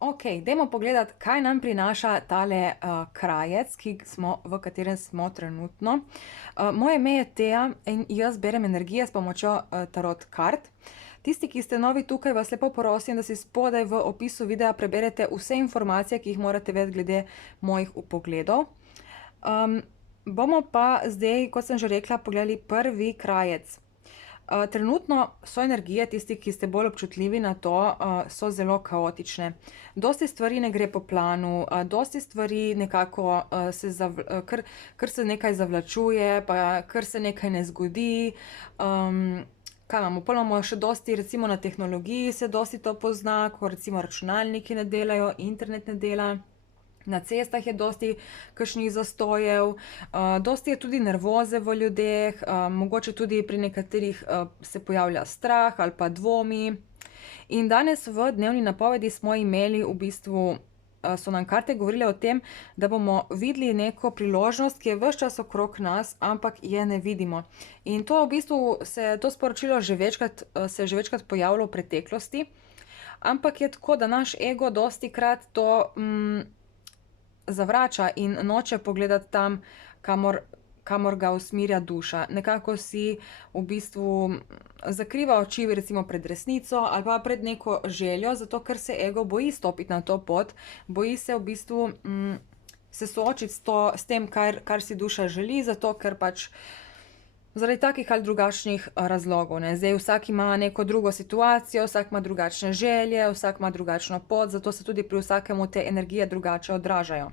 Ok, dajmo pogledati, kaj nam prinaša tale krajec, v katerem smo trenutno. Moje ime je Teja in jaz berem energije s pomočjo tarot kart. Tisti, ki ste novi tukaj, vas lepo prosim, da si spodaj v opisu videa preberete vse informacije, ki jih morate vedeti glede mojih vpogledov. Bomo pa zdaj, kot sem že rekla, pogledali prvi krajec. Trenutno so energije, tisti, ki ste bolj občutljivi na to, so zelo kaotične. Dosti stvari ne gre po planu, dosti stvari nekako kar se nekaj zavlačuje, pa kar se nekaj ne zgodi. Kaj imamo? Pol imamo še dosti, recimo na tehnologiji se dosti to pozna, ko recimo računalniki ne delajo, internet ne dela. Na cestah je dosti kakšnih zastojev, dosti je tudi nervoze v ljudeh, mogoče tudi pri nekaterih se pojavlja strah ali pa dvomi. In danes v dnevni napovedi smo imeli v bistvu, so nam karte govorile o tem, da bomo videli neko priložnost, ki je ves čas okrog nas, ampak je ne vidimo. In to v bistvu to sporočilo se je že večkrat pojavilo v preteklosti, ampak je tako, da naš ego dostikrat to zavrača in noče pogledati tam, kamor ga usmerja duša. Nekako si v bistvu zakriva oči recimo pred resnico ali pa pred neko željo, zato ker se ego boji stopiti na to pot, boji se v bistvu se soočiti s tem, kar si duša želi, zato ker pač zaradi takih ali drugačnih razlogov, ne. Zdaj vsak ima neko drugo situacijo, vsak ima drugačne želje, vsak ima drugačno pot, zato se tudi pri vsakemu te energije drugače odražajo.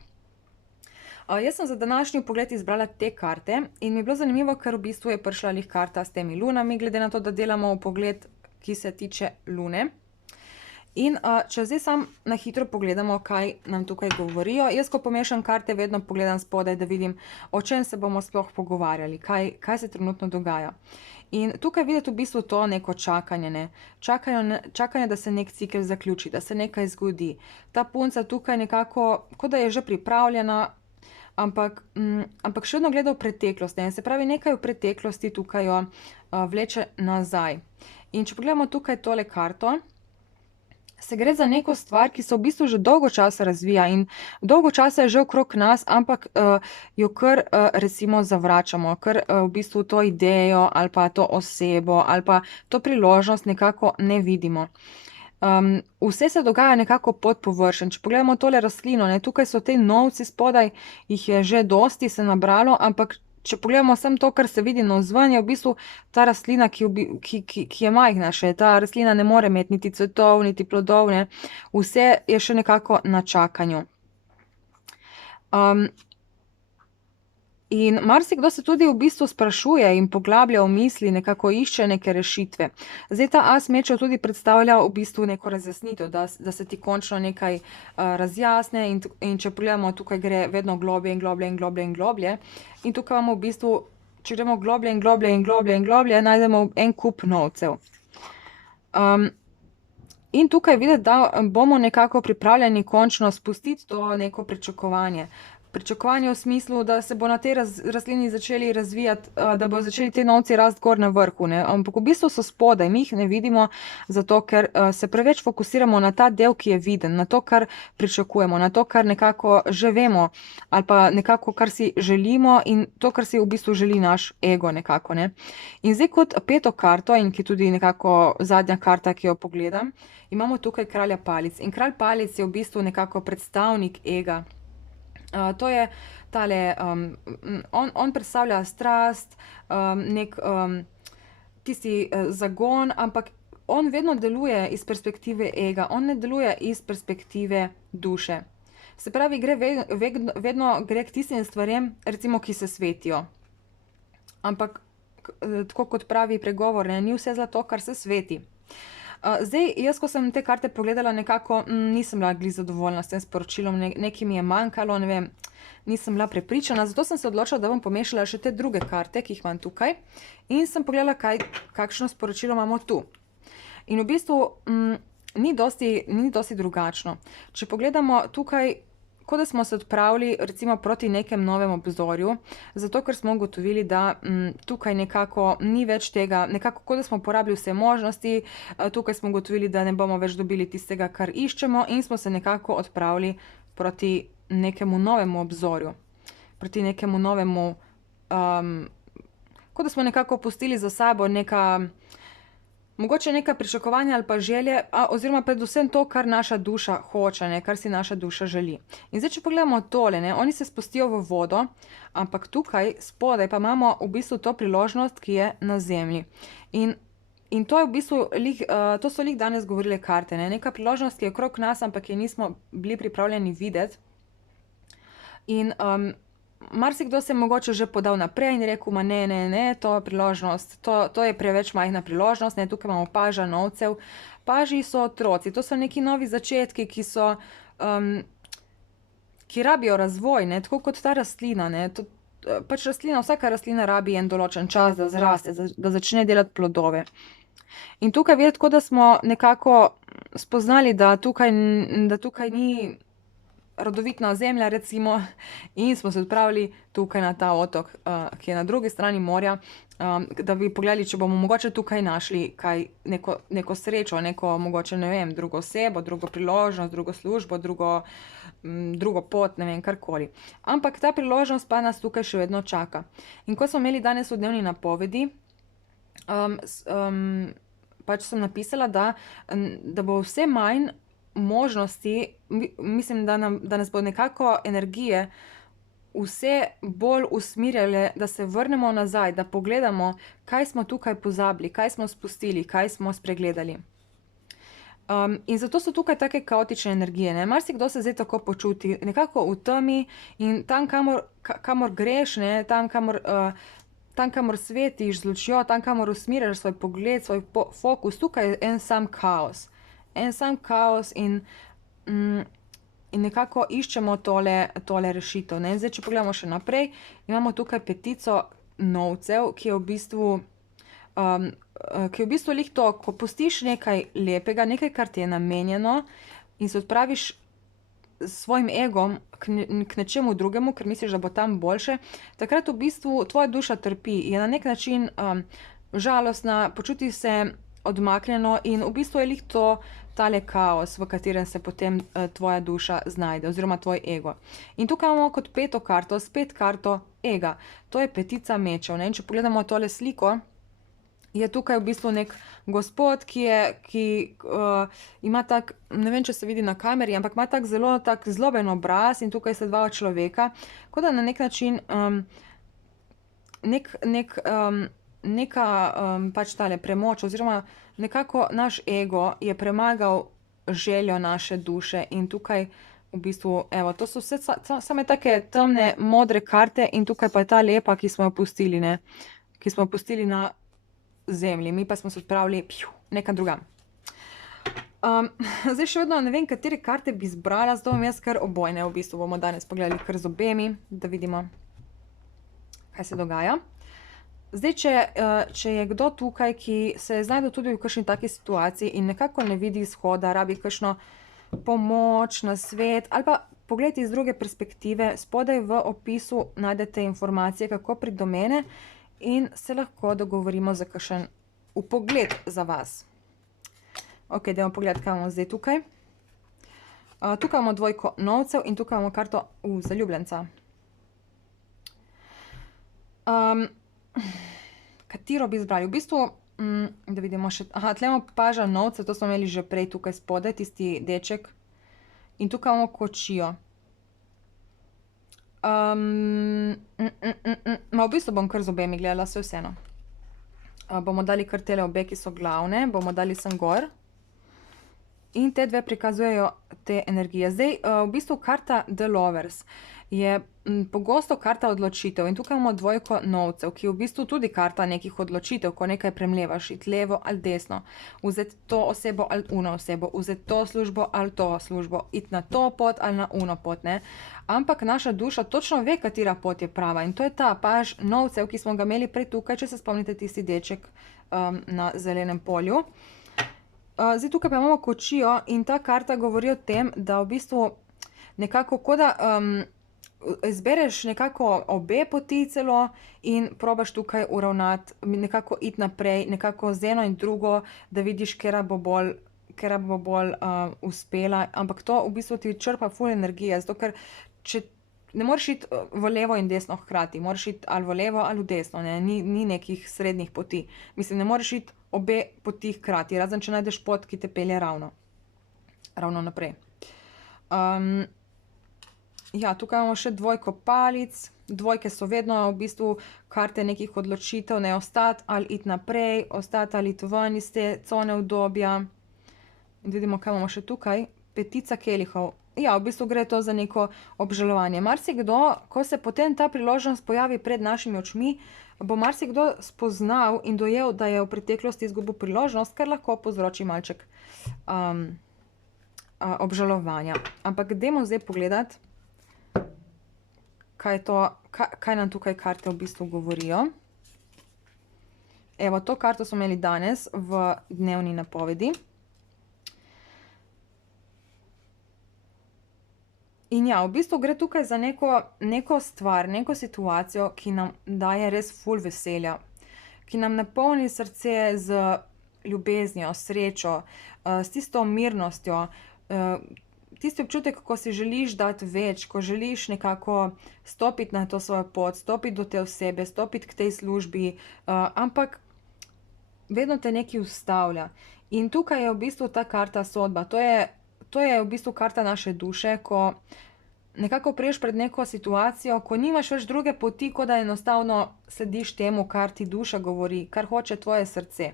Jaz sem za današnji vpogled izbrala te karte in mi je bilo zanimivo, ker v bistvu je prišla glih karta s temi lunami, glede na to, da delamo vpogled, ki se tiče lune. In če zdaj samo na hitro pogledamo, kaj nam tukaj govorijo. Jaz, ko pomešam karte, vedno pogledam spodaj, da vidim, o čem se bomo sploh pogovarjali, kaj se trenutno dogaja. In tukaj videti v bistvu to neko čakanje, ne. Čakanje, da se neki cikel zaključi, da se nekaj zgodi. Ta punca tukaj nekako, kot da je že pripravljena, ampak še vedno gleda v preteklost, ne. Se pravi, nekaj v preteklosti tukaj jo vleče nazaj. In če pogledamo tukaj tole karto, se gre za neko stvar, ki se v bistvu že dolgo časa razvija in dolgo časa je že okrog nas, ampak jo kar recimo zavračamo, ker v bistvu to idejo ali pa to osebo ali pa to priložnost nekako ne vidimo. Vse se dogaja nekako pod površjem. Če pogledamo tole rastlino, ne, tukaj so ti novci spodaj, jih je že dosti se nabralo, ampak če pogledamo samo to, kar se vidi navzven, je v bistvu ta rastlina, ki je majhna še. Ta rastlina ne more imeti niti cvetov, niti plodov, ne. Vse je še nekako na čakanju. In marsikdo se tudi v bistvu sprašuje in poglablja v misli, nekako išče neke rešitve. Zdaj ta as mečev tudi predstavlja v bistvu neko razjasnitev, da se ti končno nekaj razjasne in če pogledamo, tukaj gre vedno globlje in globlje in globlje in globlje. In tukaj imamo v bistvu, če gremo globlje in globlje in globlje in globlje, najdemo en kup novcev. In tukaj videti, da bomo nekako pripravljeni končno spustiti to neko pričakovanje. Pričakovanje v smislu, da se bo na tej rastlini začeli razvijati, da bodo začeli ti novci rasti gor na vrhu, ne. Ampak v bistvu so spodaj, mi jih ne vidimo, zato ker se preveč fokusiramo na ta del, ki je viden, na to, kar pričakujemo, na to, kar nekako že vemo, ali pa nekako, kar si želimo in to, kar si v bistvu želi naš ego nekako, ne. In zdaj kot peto karto in ki je tudi nekako zadnja karta, ki jo pogledam, imamo tukaj kralja palic. In kralj palic je v bistvu nekako predstavnik ega. To je tale, on predstavlja strast, tisti zagon, ampak on vedno deluje iz perspektive ega, on ne deluje iz perspektive duše. Se pravi, vedno gre k tistim stvarem, recimo, ki se svetijo. Ampak tako kot pravi pregovor, ne, ni vse zlato, kar se sveti. Zdaj, jaz, ko sem te karte pogledala, nekako nisem bila glih zadovoljna s tem sporočilom, nekaj mi je manjkalo, ne vem, nisem bila prepričana, zato sem se odločila, da bom pomešala še te druge karte, ki jih imam tukaj, in sem pogledala, kakšno sporočilo imamo tu. In v bistvu ni dosti drugačno. Če pogledamo tukaj, kot da smo se odpravili recimo proti nekem novem obzorju, zato ker smo ugotovili, da tukaj nekako ni več tega, nekako kot da smo porabili vse možnosti, tukaj smo ugotovili, da ne bomo več dobili tistega, kar iščemo, in smo se nekako odpravili proti nekemu novemu obzorju, proti nekemu novemu, kot da smo nekako pustili za sabo mogoče neka pričakovanja ali pa želje, oziroma predvsem to, kar naša duša hoče, ne, kar si naša duša želi. In zdaj, če pogledamo tole, ne, oni se spustijo v vodo, ampak tukaj spodaj pa imamo v bistvu to priložnost, ki je na zemlji. In to je v bistvu, to so danes govorile karte, ne, neka priložnost, ki je okrog nas, ampak je nismo bili pripravljeni videti. In marsikdo se je mogoče že podal naprej in rekel, ma ne, to je priložnost, to je preveč majhna priložnost, ne, tukaj imamo paža novcev. Paži so otroci, to so neki novi začetki, ki rabijo razvoj, ne, tako kot ta rastlina, ne, pač vsaka rastlina rabi en določen čas, da zraste, da začne delati plodove. In tukaj videti, kot da smo nekako spoznali, da tukaj ni rodovitna zemlja, recimo, in smo se odpravili tukaj na ta otok, ki je na drugi strani morja, da bi pogledali, če bomo mogoče tukaj našli neko srečo, neko mogoče, ne vem, drugo osebo, drugo priložnost, drugo službo, drugo pot, ne vem, karkoli. Ampak ta priložnost pa nas tukaj še vedno čaka. In ko smo imeli danes v dnevni napovedi, pač sem napisala, da bo vse manj možnosti, mislim, da nas bo nekako energije vse bolj usmirjale, da se vrnemo nazaj, da pogledamo, kaj smo tukaj pozabili, kaj smo spustili, kaj smo spregledali. In zato so tukaj take kaotične energije, ne, marsikdo se zdaj tako počuti, nekako v temi, in tam, kamor greš, ne, tam, kamor svetiš z lučjo, tam, kamor usmirjaš svoj pogled, svoj fokus, tukaj je en sam kaos. En sam kaos in nekako iščemo tole rešitev, ne. Zdaj, če pogledamo še naprej, imamo tukaj petico novcev, ki je v bistvu lih to, ko pustiš nekaj lepega, nekaj, kar ti je namenjeno, in se odpraviš s svojim egom k nečemu drugemu, ker misliš, da bo tam boljše, takrat v bistvu tvoja duša trpi, je na nek način žalostna, počuti se odmaknjeno, in v bistvu je lih to tale kaos, v katerem se potem tvoja duša znajde, oziroma tvoj ego. In tukaj imamo kot peto karto, spet karto ega. To je petica mečev, ne, in če pogledamo tole sliko, je tukaj v bistvu nek gospod, ki ima tak, ne vem, če se vidi na kameri, ampak ima tak zelo zloben obraz, in tukaj sta dva človeka, kot da na nek način neka pač tale premoč, oziroma nekako naš ego je premagal željo naše duše, in tukaj v bistvu, evo, to so vse same take temne, modre karte, in tukaj pa je ta lepa, ki smo jo pustili, ne, ki smo jo pustili na zemlji, mi pa smo se odpravili nekam drugam. Zdaj še vedno ne vem, katere karte bi zbrala, zato bom jaz kar obojne, v bistvu bomo danes pogledali kar z obemi, da vidimo, kaj se dogaja. Zdaj, če je kdo tukaj, ki se je znašel tudi v kakšni taki situaciji in nekako ne vidi izhoda, rabi kakšno pomoč, nasvet, ali pa pogledajte iz druge perspektive, spodaj v opisu najdete informacije, kako priti do mene, in se lahko dogovorimo za kakšen vpogled za vas. Ok, dajmo pogledati, kaj imamo zdaj tukaj. Tukaj imamo dvojko novcev in tukaj imamo karto zaljubljenca. Katero bi izbrali? V bistvu, da vidimo še, tle imamo paža novcev, to smo imeli že prej tukaj spodaj, tisti deček. In tukaj imamo kočijo. V bistvu bom kar z obemi gledala, se vseeno. Bomo dali kar tele obe, ki so glavne, bomo dali sem gor. In te dve prikazujejo te energije. Zdaj, v bistvu karta The Lovers je pogosto karta odločitev, in tukaj imamo dvojko novcev, ki je v bistvu tudi karta nekih odločitev, ko nekaj premlevaš, iti levo ali desno, vzeti to osebo ali uno osebo, vzeti to službo ali to službo, iti na to pot ali na uno pot, ne. Ampak naša duša točno ve, katera pot je prava, in to je ta paž novcev, ki smo ga imeli prej tukaj, če se spomnite tisti deček na zelenem polju. Zdaj tukaj pa imamo kočijo, in ta karta govori o tem, da v bistvu nekako, kot da izbereš nekako obe poti celo in probaš tukaj uravnati, nekako iti naprej, nekako z eno in drugo, da vidiš, katera bo bolj uspela, ampak to v bistvu ti črpa ful energije, zato ker če ne moreš iti v levo in desno hkrati, moraš iti ali v levo ali v desno, ne? Ni nekih srednjih poti. Mislim, ne moreš iti obe poti hkrati, razen če najdeš pot, ki te pelje ravno naprej. Ja, tukaj imamo še dvojko palic. Dvojke so vedno v bistvu karte nekih odločitev, ne, ostati ali iti naprej, ostati ali iti ven iz te cone udobja. In vidimo, kaj imamo še tukaj. Petica kelihov. Ja, v bistvu gre to za neko obžalovanje. Marsikdo, ko se potem ta priložnost pojavi pred našimi očmi, bo marsikdo spoznal in dojel, da je v preteklosti izgubil priložnost, kar lahko povzroči malček obžalovanja. Ampak dajmo zdaj pogledati, kaj nam tukaj karte v bistvu govorijo. Evo, to karto smo imeli danes v dnevni napovedi. In ja, v bistvu gre tukaj za neko stvar, neko situacijo, ki nam daje res ful veselja, ki nam napolni srce z ljubeznijo, srečo, s tisto mirnostjo, tisti občutek, ko si želiš dati več, ko želiš nekako stopiti na to svojo pot, stopiti do te osebe, stopiti k tej službi, ampak vedno te nekaj ustavlja. In tukaj je v bistvu ta karta sodba. To je v bistvu karta naše duše, ko nekako priješ pred neko situacijo, ko nimaš več druge poti, kot da enostavno slediš temu, kar ti duša govori, kar hoče tvoje srce.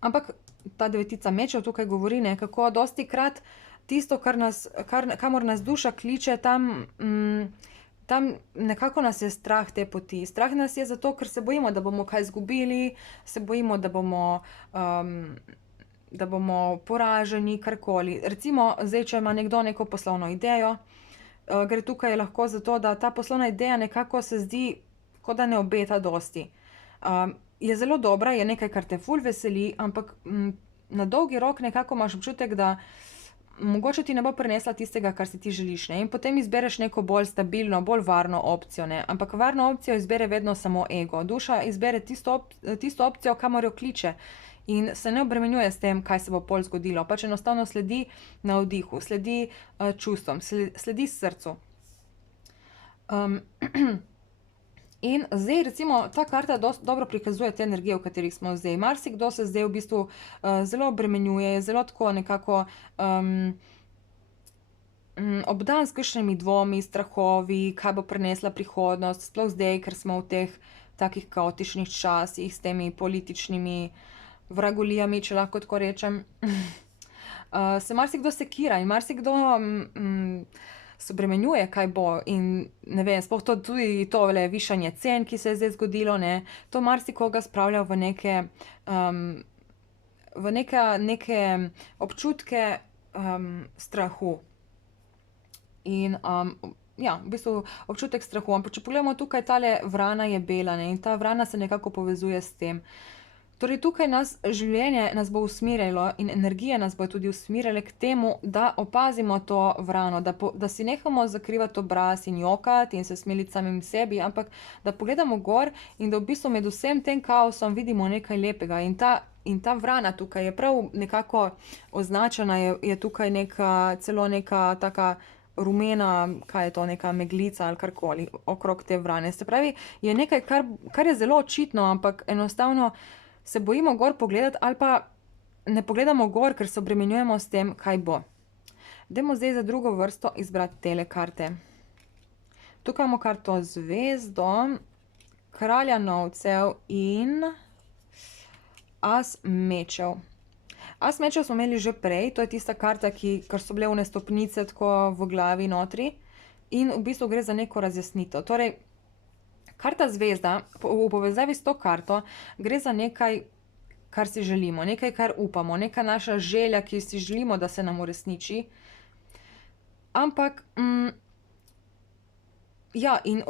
Ampak ta devetica mečev tukaj govori, ne, kako dostikrat tisto, kamor nas duša kliče, tam nekako nas je strah te poti. Strah nas je zato, ker se bojimo, da bomo kaj izgubili, se bojimo, da bomo poraženi, karkoli. Recimo, zdaj, če ima nekdo neko poslovno idejo, gre tukaj lahko za to, da ta poslovna ideja nekako se zdi, kot da ne obeta dosti. Je zelo dobra, je nekaj, kar te ful veseli, ampak na dolgi rok nekako imaš občutek, da mogoče ti ne bo prinesla tistega, kar si ti želiš, ne? In potem izbereš neko bolj stabilno, bolj varno opcijo, ne? Ampak varno opcijo izbere vedno samo ego. Duša izbere tisto opcijo, kamor jo kliče. In se ne obremenjuje s tem, kaj se bo pol zgodilo. Pač enostavno sledi navdihu, sledi čustvom, sledi srcu. In zdaj recimo ta karta dosti dobro prikazuje te energije, v katerih smo zdaj. Marsikdo se zdaj v bistvu zelo obremenjuje, zelo tako nekako obdan s kakšnimi dvomi, strahovi, kaj bo prinesla prihodnost, sploh zdaj, ker smo v teh takih kaotičnih časih s temi političnimi vragolijami, če lahko tako rečem. Se marsikdo sekira in marsikdo se obremenjuje, kaj bo, in ne vem, sploh tudi tole višanje cen, ki se je zdaj zgodilo, ne, to marsikoga spravlja v neke občutke strahu. In ja, v bistvu občutek strahu. Ampak če pogledamo tukaj, tale vrana je bela, ne, in ta vrana se nekako povezuje s tem. Torej tukaj življenje nas bo usmerjalo in energije nas bo tudi usmerjale k temu, da opazimo to vrano, da si nehamo zakrivati obraz in jokati in se smeliti samim sebi, ampak da pogledamo gor in da v bistvu med vsem tem kaosom vidimo nekaj lepega. In ta vrana tukaj je prav nekako označena, je tukaj celo neka taka rumena, kaj je to, neka meglica ali karkoli okrog te vrane. Se pravi, je nekaj, kar je zelo očitno, ampak enostavno se bojimo gor pogledati ali pa ne pogledamo gor, ker se obremenjujemo s tem, kaj bo. Dajmo zdaj za drugo vrsto izbrati tele karte. Tukaj imamo karto zvezdo, kralja novcev in as mečev. As mečev smo imeli že prej, to je tista karta, kar so bile one stopnice tako v glavi notri, in v bistvu gre za neko razjasnitev. Torej, karta zvezda, v povezavi s to karto, gre za nekaj, kar si želimo, nekaj, kar upamo, neka naša želja, ki si želimo, da se nam uresniči. Ampak Ja, in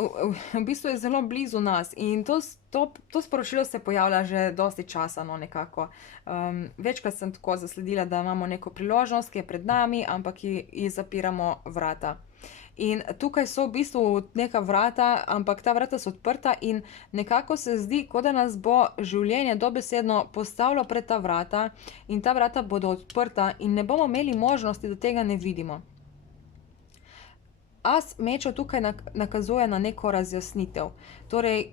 v bistvu je zelo blizu nas in to sporočilo se pojavlja že dosti časa, no, nekako. Večkrat sem tako zasledila, da imamo neko priložnost, ki je pred nami, ampak ji zapiramo vrata. In tukaj so v bistvu neka vrata, ampak ta vrata so odprta in nekako se zdi, kot da nas bo življenje dobesedno postavilo pred ta vrata in ta vrata bodo odprta in ne bomo imeli možnosti, da tega ne vidimo. As mečev tukaj nakazuje na neko razjasnitev. Torej,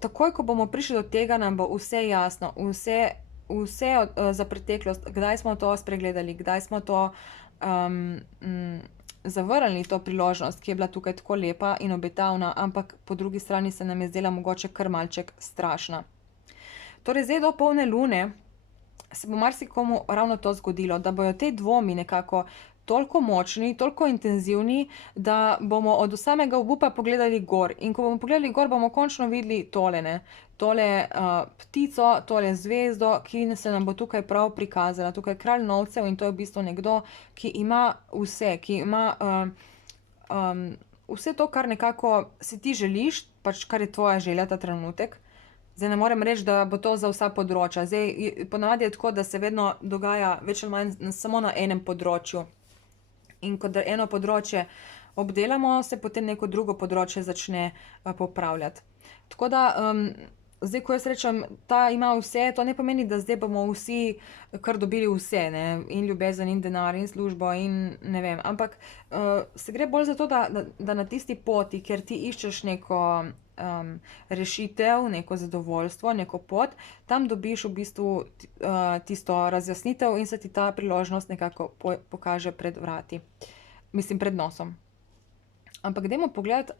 takoj, ko bomo prišli do tega, nam bo vse jasno, vse za preteklost, kdaj smo to spregledali, kdaj smo to zavrnili, to priložnost, ki je bila tukaj tako lepa in obetavna, ampak po drugi strani se nam je zdela mogoče kar malček strašna. Torej, zdaj do polne lune se bo marsikomu ravno to zgodilo, da bojo te dvomi nekako toliko močni, toliko intenzivni, da bomo od samega obupa pogledali gor. In ko bomo pogledali gor, bomo končno videli tole, ne? Tole ptico, tole zvezdo, ki se nam bo tukaj prav prikazala. Tukaj je kralj novcev in to je v bistvu nekdo, ki ima vse, ki ima vse to, kar nekako si ti želiš, pač kar je tvoja želja ta trenutek. Zdaj ne morem reči, da bo to za vsa področja. Zdaj, ponavadi je tako, da se vedno dogaja več ali manj samo na enem področju. In ko eno področje obdelamo, se potem neko drugo področje začne popravljati. Tako da, zdaj, ko jaz rečem, ta ima vse, to ne pomeni, da zdaj bomo vsi kar dobili vse, ne, in ljubezen, in denar, in službo, in ne vem, ampak se gre bolj za to, da na tisti poti, kjer ti iščeš neko rešitev, neko zadovoljstvo, neko pot, tam dobiš v bistvu tisto razjasnitev in se ti ta priložnost nekako pokaže pred vrati. Mislim, pred nosom. Ampak dajmo pogledati,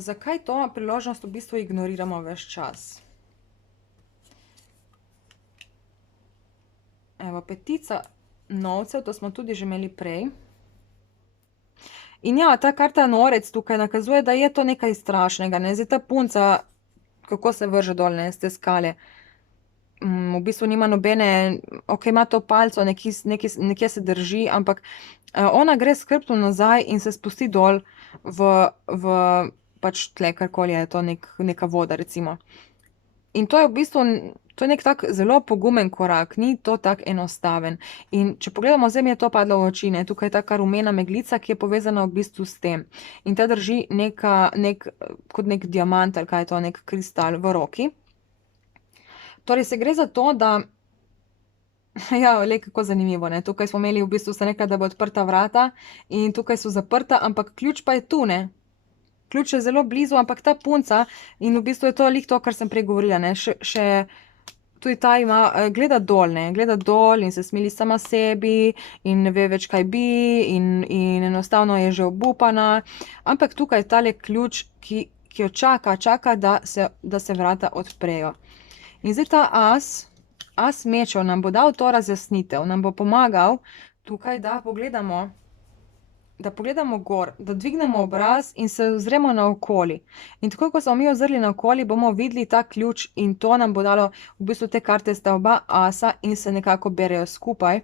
zakaj to priložnost v bistvu ignoriramo ves čas. Evo, petica novcev, to smo tudi že imeli prej. In ja, ta karta norec tukaj nakazuje, da je to nekaj strašnega, ne, zdaj ta punca, kako se vrže dol, ne, z te skale. V bistvu nima nobene, okej, ima to palico, nekje se drži, ampak ona gre s hrbtom nazaj in se spusti dol v pač tle, karkoli je to, neka voda, recimo. In to je v bistvu, to je nek tak zelo pogumen korak, ni to tako enostaven. In če pogledamo, zdaj mi je to padlo v oči, ne, tukaj je taka rumena meglica, ki je povezana v bistvu s tem. In ta drži kot nek diamant, ali kaj je to, nek kristal v roki. Torej se gre za to, da, ja, glej, kako zanimivo, ne, tukaj smo imeli, v bistvu sem rekla, da bo odprta vrata in tukaj so zaprta, ampak ključ pa je tu, ne. Ključ je zelo blizu, ampak ta punca, in v bistvu je to glih to, kar sem prej govorila, ne, še tudi ta ima, gleda dol, ne, gleda dol in se smili sama sebi in ne ve več, kaj bi in enostavno je že obupana, ampak tukaj je tale ključ, ki jo čaka, da se vrata odprejo. In zdaj ta as mečev nam bo dal to razjasnitev, nam bo pomagal tukaj, da pogledamo gor, da dvignemo obraz in se ozremo naokoli. In takoj, ko smo mi ozrli naokoli, bomo videli ta ključ in to nam bo dalo, v bistvu te karte sta oba asa in se nekako berejo skupaj,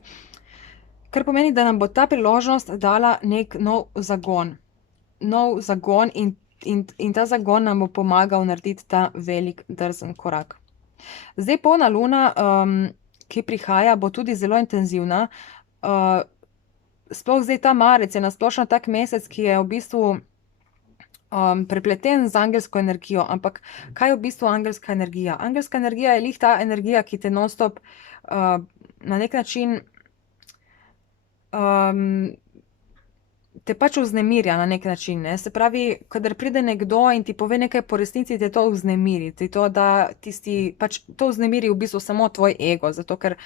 kar pomeni, da nam bo ta priložnost dala nek nov zagon. Nov zagon in ta zagon nam bo pomagal narediti ta velik, drzen korak. Zdaj polna luna, ki prihaja, bo tudi zelo intenzivna, sploh zdaj ta marec je na splošno tak mesec, ki je v bistvu prepleten z angelsko energijo, ampak kaj je v bistvu angelska energija? Angelska energija je glih ta energija, ki te non-stop na nek način te pač vznemirja na nek način, ne, se pravi, kadar pride nekdo in ti pove nekaj po resnici, te to vznemiri, ti to da pač to vznemiri v bistvu samo tvoj ego, zato ker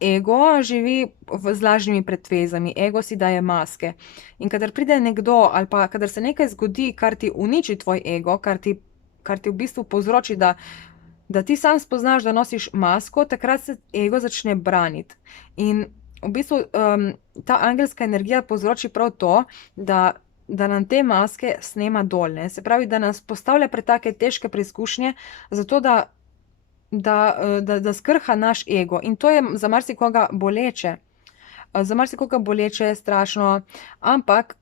ego živi z lažnimi pretvezami, ego si daje maske. In kadar pride nekdo ali pa kadar se nekaj zgodi, kar ti uniči tvoj ego, kar ti v bistvu povzroči, da ti sam spoznaš, da nosiš masko, takrat se ego začne braniti. In v bistvu ta angelska energija povzroči prav to, da nam te maske snema dol, ne, se pravi, da nas postavlja pred take težke preizkušnje, zato da skrha naš ego. In to je za marsikoga boleče. Za marsikoga boleče, strašno, ampak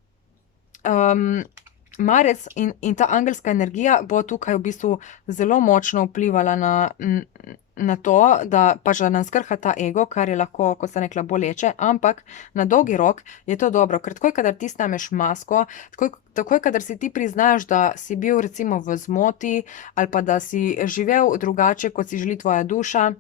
Marec in ta angelska energija bo tukaj v bistvu zelo močno vplivala na to, da pač da nam skrha ta ego, kar je lahko, kot sem rekla, boleče, ampak na dolgi rok je to dobro, ker takoj, kadar ti snameš masko, takoj, kadar si ti priznaš, da si bil recimo v zmoti ali pa da si živel drugače, kot si želi tvoja duša,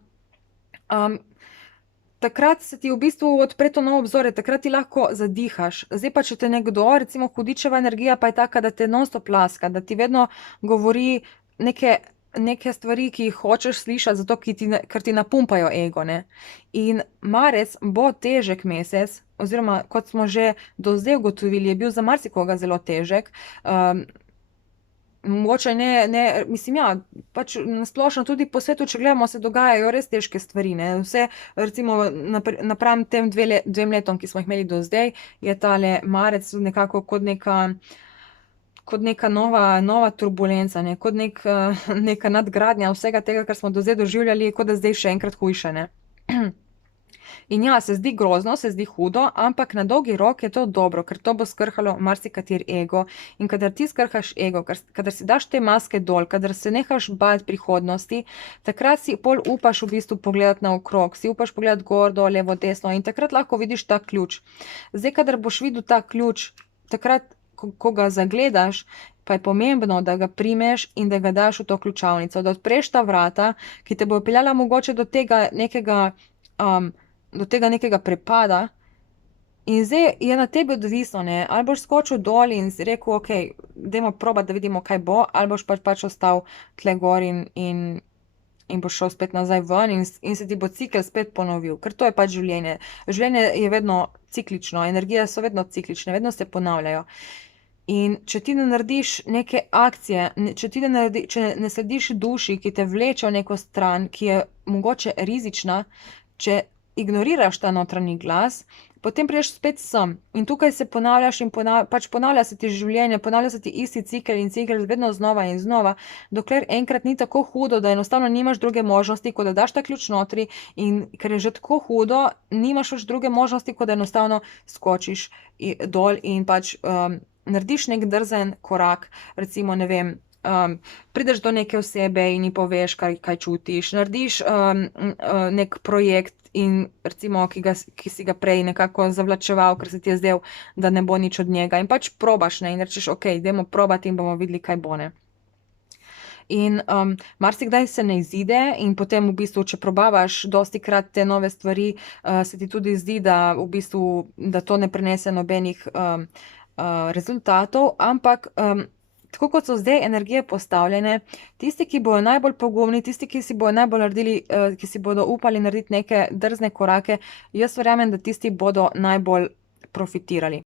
takrat se ti v bistvu odpre to novo obzorje, takrat ti lahko zadihaš. Zdaj pa, če te nekdo, recimo hudičeva energija pa je taka, da te non-stop laska, da ti vedno govori neke stvari, ki jih hočeš slišati, zato ker ti napumpajo ego, ne. In marec bo težek mesec, oziroma kot smo že do zdaj ugotovili, je bil za marsikoga zelo težek. Mogoče mislim, ja, pač na splošno tudi po svetu, če gledamo, se dogajajo res težke stvari, ne. Vse, recimo, napram tem dvem letom, ki smo jih imeli do zdaj, je tale marec nekako kot neka nova turbulenca, ne, kot neka nadgradnja vsega tega, kar smo do zdaj doživljali, kot da zdaj še enkrat hujše, ne. In ja, se zdi grozno, se zdi hudo, ampak na dolgi rok je to dobro, ker to bo skrhalo marsikateri ego. In kadar ti skrhaš ego, kadar si daš te maske dol, kadar se nehaš bati prihodnosti, takrat si pol upaš v bistvu pogledati naokrog, si upaš pogledati gor, dol, levo, desno in takrat lahko vidiš ta ključ. Zdaj, kadar boš videl ta ključ, takrat, ko ga zagledaš, pa je pomembno, da ga primeš in da ga daš v to ključavnico, da odpreš ta vrata, ki te bojo peljala mogoče do tega nekega prepada. In zdaj je na tebi odvisno, ne, ali boš skočil dol in si rekel, okej, dajmo probati, da vidimo, kaj bo, ali boš pač ostal tle gor in boš šel spet nazaj ven in se ti bo cikel spet ponovil, ker to je pač življenje. Življenje je vedno ciklično, energije so vedno ciklične, vedno se ponavljajo. In če ti ne narediš neke akcije, če ne slediš duši, ki te vleče v neko stran, ki je mogoče rizična, če ignoriraš ta notranji glas, potem prideš spet sem in tukaj se ponavljaš in pač ponavlja se ti življenje, ponavlja se ti isti cikel in cikel vedno znova in znova, dokler enkrat ni tako hudo, da enostavno nimaš druge možnosti, kot da daš ta ključ notri, in ker je že tako hudo, nimaš več druge možnosti, kot da enostavno skočiš dol in pač narediš nek drzen korak, recimo, ne vem, prideš do neke osebe in ji poveš, kaj čutiš, narediš nek projekt in recimo, ki si ga prej nekako zavlačeval, ker se ti je zdel, da ne bo nič od njega, in pač probaš, ne, in rečeš, okej, dajmo probati in bomo videli, kaj bo, ne. In marsikdaj se ne izide in potem v bistvu, če probavaš dostikrat te nove stvari, se ti tudi zdi, da v bistvu, da to ne prinese nobenih rezultatov, ampak tako kot so zdaj energije postavljene, tisti, ki bojo najbolj pogumni, tisti, ki si bojo najbolj naredili, ki si bodo upali narediti neke drzne korake, jaz verjamem, da tisti bodo najbolj profitirali.